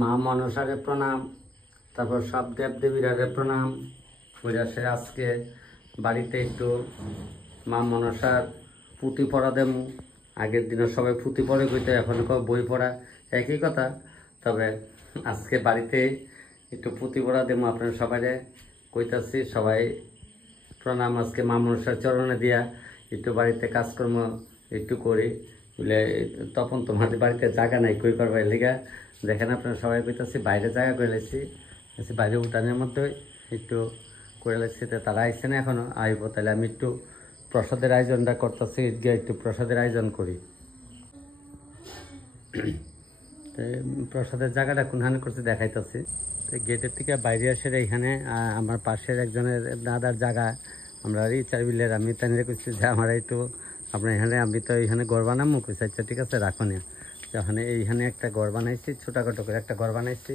মা মনসারে প্রণাম, তারপর সব দেবদেবীরারে প্রণাম করে আসে। আজকে বাড়িতে একটু মা মনসার পুঁথি পড়া দেবো। আগের দিনও সবাই পুঁথি পড়ে কইতে, এখন বই পড়া একই কথা। তবে আজকে বাড়িতে একটু পুঁথি পড়া দেবো, আপনারা সবাই কইতাছি। সবাই প্রণাম। আজকে মা মনসার চরণে দিয়া একটু বাড়িতে কাজকর্ম একটু করি বলে, তখন তোমাদের বাড়িতে জায়গা নাই কই করবার লিগা। দেখেন আপনারা সবাই কইতাছি বাইরে জায়গা করে লেছি, বাইরে উঠানের মধ্যে একটু করে লেছি। তারা আইসে না এখনো, আইব। তাহলে আমি একটু প্রসাদের আয়োজনটা করতেছি, গিয়ে একটু প্রসাদের আয়োজন করি। প্রসাদের জায়গাটা কোনখানে করছি দেখাইতেছি। গেটের থেকে বাইরে আসে এইখানে আমার পাশের একজনের দাদার জায়গা, আমরা রিচার বিলের। আমি তাই করছি যে আমার একটু আপনার এখানে, আমি তো এইখানে ঘর বানাবো কইছি। আচ্ছা ঠিক আছে রাখো না। ওখানে এইখানে একটা ঘর বানাইছি, ছোটোখাটো করে একটা ঘর বানাইছি।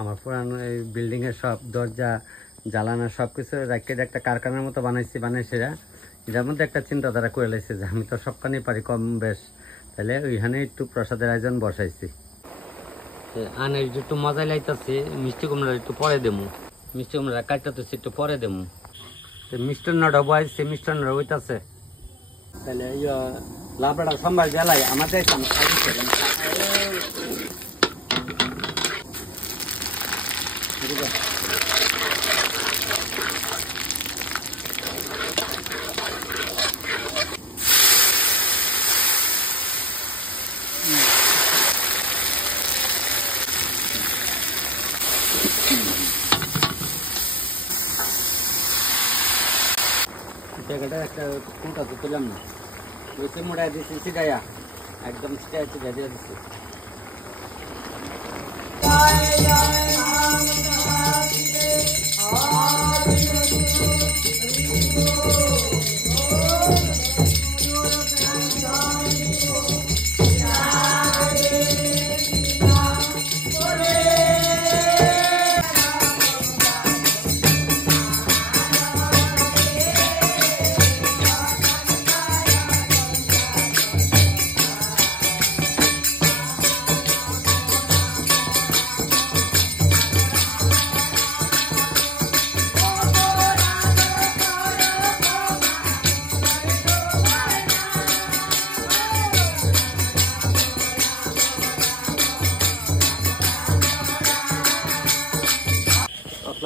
আমার পুরানো এই বিল্ডিংয়ের সব দরজা জ্বালানা সব কিছু রাখতে একটা কারখানার মতো বানাইছি। বানাইছিরা এটার মধ্যে একটা চিন্তাধারা করে লাইছে যে আমি তো সবখানেই পারি কম বেশ, তাহলে ওইখানে একটু প্রসাদের আয়োজন বসাইছি। আনে একটু মজা লাইতেছি। মিষ্টি কুমড়া একটু পরে দেবো, মিষ্টি কুমড়া কাটতেছি একটু পরে দেবো। মিষ্টান্নটা বয়সে মিষ্টান্ন হইতেছে। তাহলে লাভটা সম্ভার বেলায় আমাদের জায়গাটা একটা কোনটা তো তুললাম না, ওইতে মোড়াই দিচ্ছি সিটাইয়া, একদম সিটাই সিটাই দিয়ে দিচ্ছি।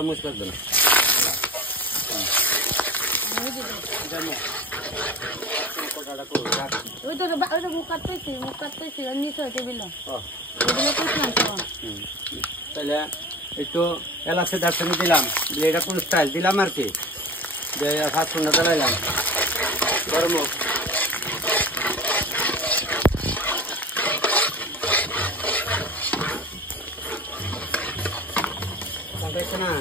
মুশ লাগবে না, তাহলে একটু এলাচে দারচিনি দিলাম, এটা কোন স্টাইল দিলাম আর কি, হাত সন্ধ্যা চালাইলাম গরম হোক। না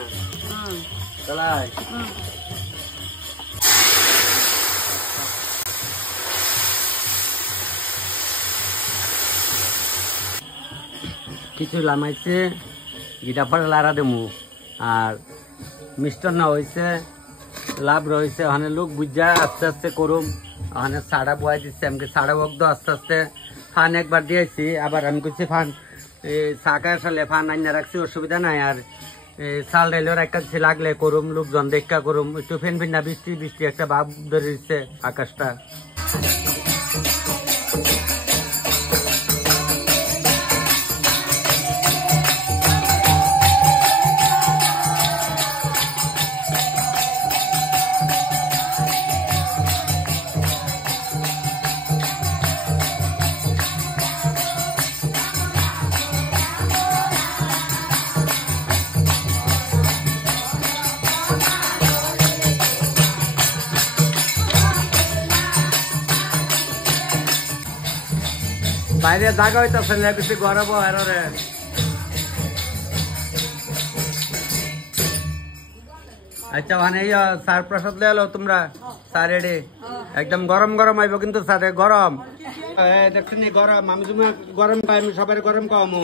চালাই কিছু লামাইছে গিটা পরে লাড়া দেমু, আর মিষ্টান্ন হয়েছে লাভ রয়েছে। ওখানে লোক বুঝা আস্তে আস্তে করুম। ওখানে সাড়া বয়াই দিচ্ছে, আমাকে সাড়া বকদ আস্তে আস্তে। ফান একবার দিয়েছি, আবার আমি করছি ফান শাখা আসলে ফান আইনা রাখছি, অসুবিধা নাই। আর চাল ডাইলের একটা লাগলে করুম, লোকজন দেখা করুম। একটু ফেন ফেন না বৃষ্টি বৃষ্টি একটা ভাব ধরে দিচ্ছে আকাশটা। বাইরে জায়গা হইতেছে না বেশি গরম আর আচ্ছা মানে স্যার প্রসাদ লেলো তোমরা স্যার রেডি একদম গরম গরম আইব কিন্তু স্যার গরম দেখছেন গরম আমি তুমি গরম খাই আমি সবাই গরম খাওয়ামো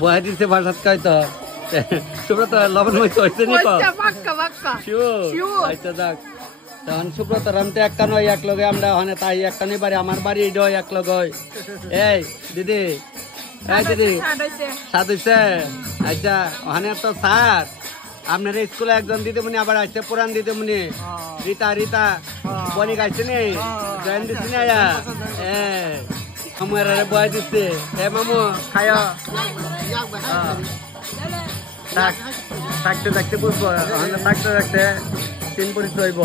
বহাই দিছে ভাষাত কয় তো সুব্রত লবণ মরিচ হয়েছে নি আচ্ছা যাক তখন সুব্রত রামতে একটা নয় এক লগে আমরা ওখানে তাই একটা নেই বাড়ি আমার বাড়ি এটাও এক লগ এই দিদি এই দিদি স্বাদ হয়েছে আচ্ছা ওখানে তো স্যার আপনার স্কুলে একজন দিদিমণি আবার আসছে পুরান দিদিমণি রীতা রীতা বনি গাইছে নি জয়েন দিছি না আমার বয় দিচ্ছে মামু খায় থাকতে থাকতে বুঝবো থাকতে থাকতে তিন পরিচয় হইব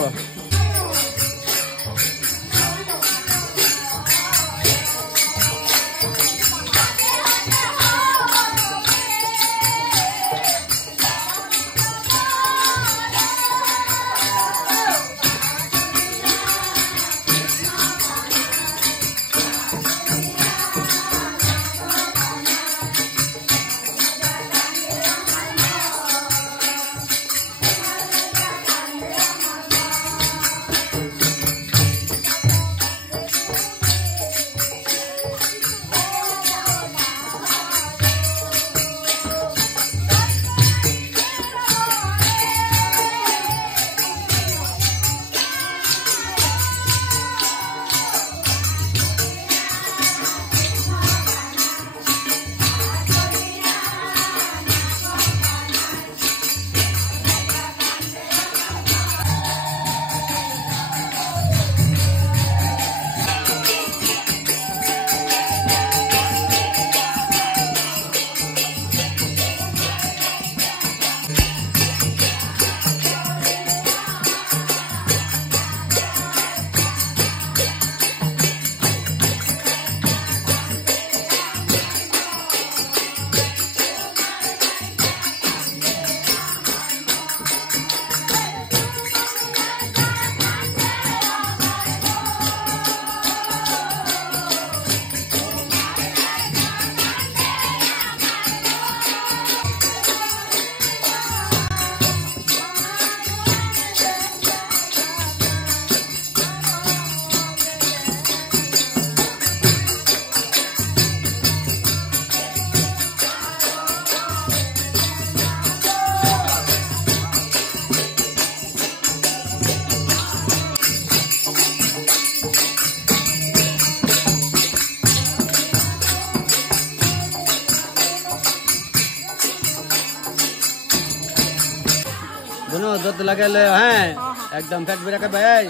যত লাগাইলে হ্যাঁ একদম ফ্যাক্টরি রাখে ভাই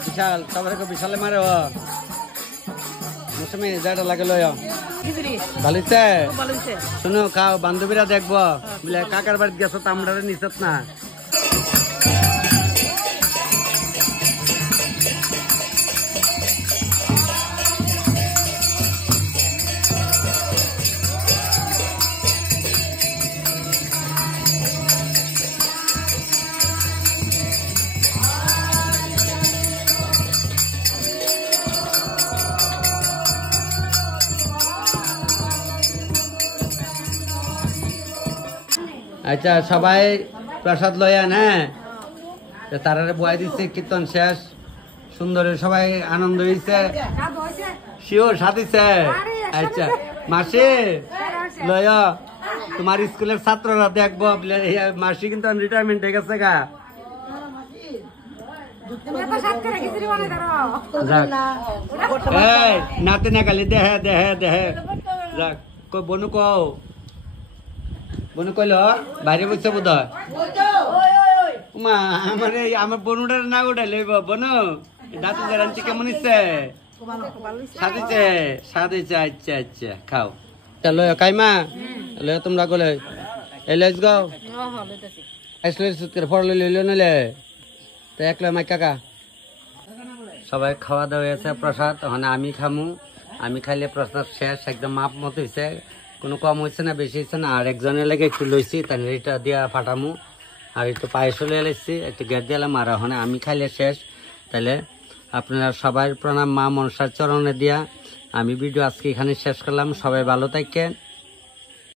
বিশাল সবার বিশালে মারে মৌসুমি যাটা লাগাইল ভালো শুনো খাও বান্ধবীরা দেখবো বলে কাকার বাড়ি গেছো তো আমরা নিচত না আচ্ছা সবাই প্রসাদ লয়ান হ্যাঁ তারারে বয় দিচ্ছে কীর্তন শেষ সুন্দর সবাই আনন্দ হয়েছে শিওর সাথে আচ্ছা মাসি লয় তোমার স্কুলের ছাত্ররা দেখবো মাসি কিন্তু রিটায়ারমেন্ট হয়ে গেছে গা নাতে না খালি দেহে দেহে দেহে যাক বনু কও বনু কইল বাইরে বসছে বোধ হয় মা আমার বনুটার না উঠাই লইব বনু দাঁত রাঞ্চি কেমন ইচ্ছে সাদিছে সাদিছে আচ্ছা আচ্ছা খাও চলো কাইমা লে তোমরা গলে এই লেটস গো আসলে সুতরে ফড় লইলো নলে তো একলা মাই কাকা সবাই খাওয়া দাওয়া হয়েছে প্রসাদ মানে আমি খামু আমি খাইলে প্রসাদ শেষ একদম মাপ মতো হয়েছে কোনো কম হয়েছে না বেশি হয়েছে না আর একজনের লাগে একটু লইছি তাই এটা দিয়া ফাটামু আর একটু পায়েস লিয়ে এসেছি একটু গেট দিলাম আর ওখানে আমি খাইলে শেষ তাহলে আপনারা সবাই প্রণাম মা মনসার চরণে দিয়া আমি ভিডিও আজকে এখানে শেষ করলাম সবাই ভালো থাকেন